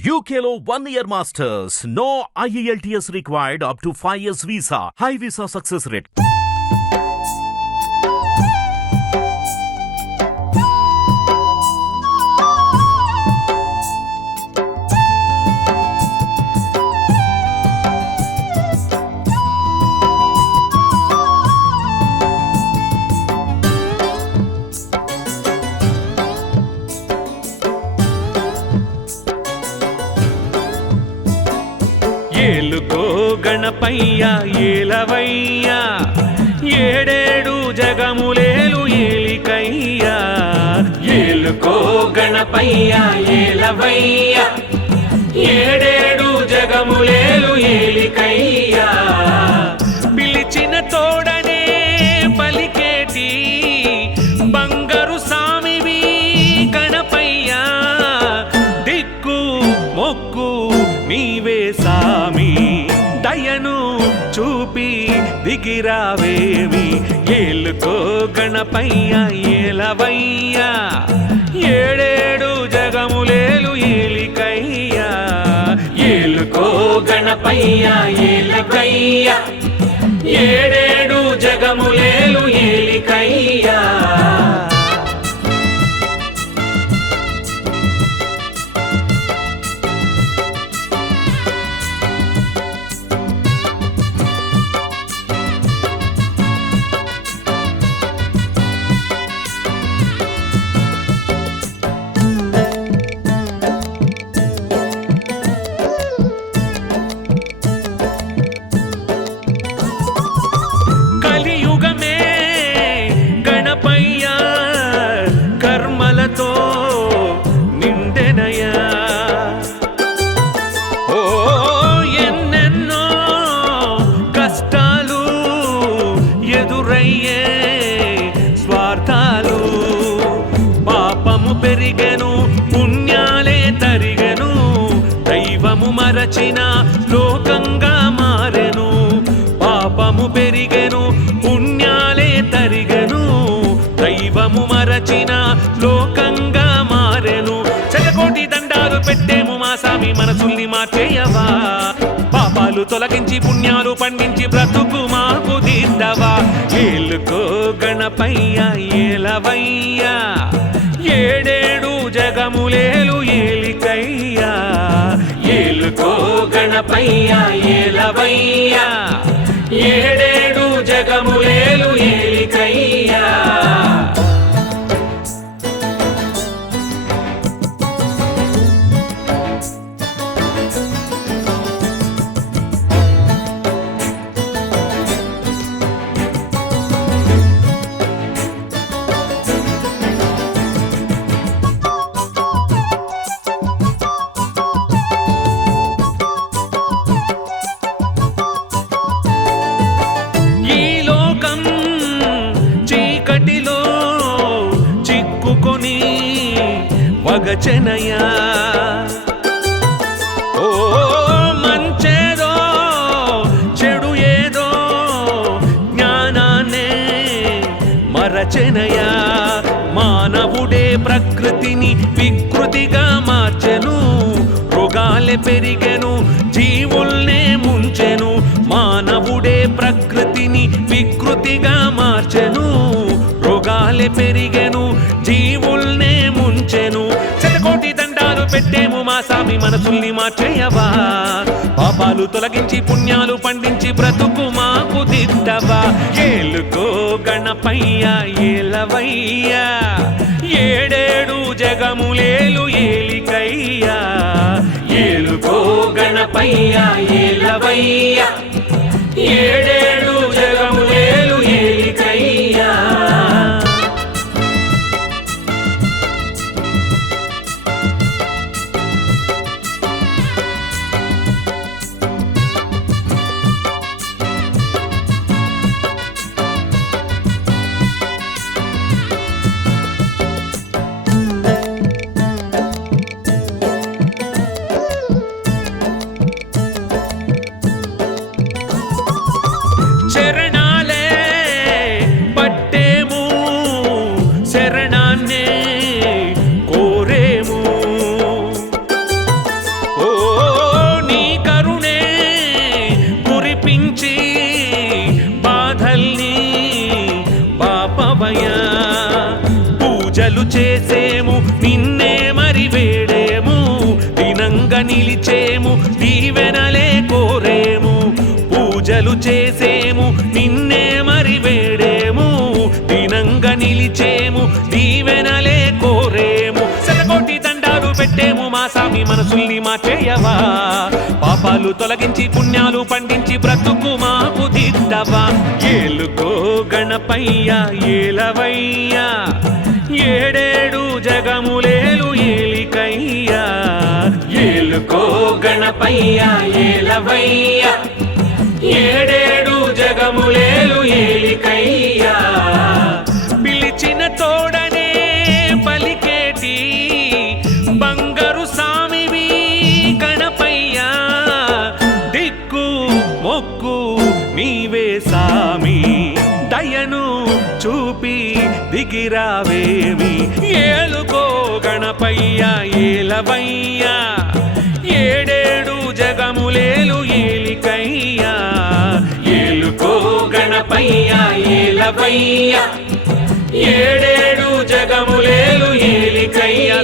UKLO 1 year masters. No IELTS required up to 5 years visa. High visa success rate. ఏలుకో గణపయ్య ఏలవయ్య ఏడేడు జగములేలు ఏలికయ్య ఏలుకో గణపయ్య ఏలవయ్య ఏడేడు జగములేలు ఏలికయ్య పిలిచిన తోడనే పలికేటి బంగారు సామివి గణపయ్య దిక్కు మొక్కు నీవే సామి దయను చూపి దిగిరావేమి ఏలుకో గణపయ్య ఏలవయ్య ఏడేడు జగములేలు ఏలికయ్య ఏలుకో గణపయ్య ఏలకయ్య ఏడేడు జగములేలు ఏలికయ్య నిండెనయా ఓ ఎన్నెన్నో కష్టాలు ఎదురయ్యే స్వార్థాలు పాపము పెరిగెను పుణ్యాలే తరిగెను దైవము మరచిన లోకంగా మారెను పాపము పెరిగెను పుణ్యాలే తరిగెను దైవము మరచిన లోకంగా మారెను శతకోటి దండాలు పెట్టేము మా సామి మనసుల్ని మార్చేయవా పాపాలు తొలగించి పుణ్యాలు పండించి బ్రతుకు మాకు దిద్దవా ఏలుకో గణపయ్య ఏలవయ్య ఏడేడు జగములేలు ఏలికయ్య ఏలుకో గణపయ్య ఏలవయ్య ఏడేడు జగములేలు ఏలికయ్య చిక్కుకొని వగచెనయా ఓ మంచేదో చెడు ఏదో జ్ఞానాన్నే మరచెనయా మానవుడే ప్రకృతిని వికృతిగా మార్చెను రోగాలే పెరిగెను జీవుల్నే ముంచెను మానవుడే ప్రకృతిని వికృతిగా మార్చెను రోగాలే పెరిగెను జీవుల్నే ముంచెను శతకోటి దండాలు పెట్టేము మా సామి మనసుల్ని మార్చేయవా పాపాలు తొలగించి పుణ్యాలు పండించి బ్రతుకు మాకు దిద్దవా ఏలుకో గణపయ్య ఏలవయ్య ఏడేడు జగములేలు ఏలికయ్య ఏలుకో గణపయ్య ఏలవయ్య ఏడేడు జగములేలు ఏలికయ్య పూజలు చేసేము నిన్నే మరి వేడేము దినంగా నిలిచేము దీవెనలే కోరేము పూజలు చేసేము నిన్నే మరి వేడేము దినంగా నిలిచేము దీవెనలే కోరేము శతకోటి దండాలు పెట్టేము మా సామి మనసుల్ని మార్చేయవా పాపాలు తొలగించి పుణ్యాలు పండించి బ్రతుకు మాకు దిద్దవా ఏలుకో గణపయ్య ఏలవయ్యా ఏడేడు జగములేలు ఏలికయ్యా ఏలుకో గణపయ్య ఏలవయ్యా ఏడేడు జగములేలు ఏలికయ్యా పిలిచిన తోడనే పలికేటి బంగారు సామివి గణపయ్యా దిక్కు మొక్కు నీవే సామి దయను చూపి దిగిరావేమి ఏలుకో గణపయ్య ఏలవయ్యా ఏడేడు జగములేలు ఏలికయ్యా ఏలుకో గణపయ్య ఏలవయ్యా ఏడేడు జగములేలు ఏలికయ్యా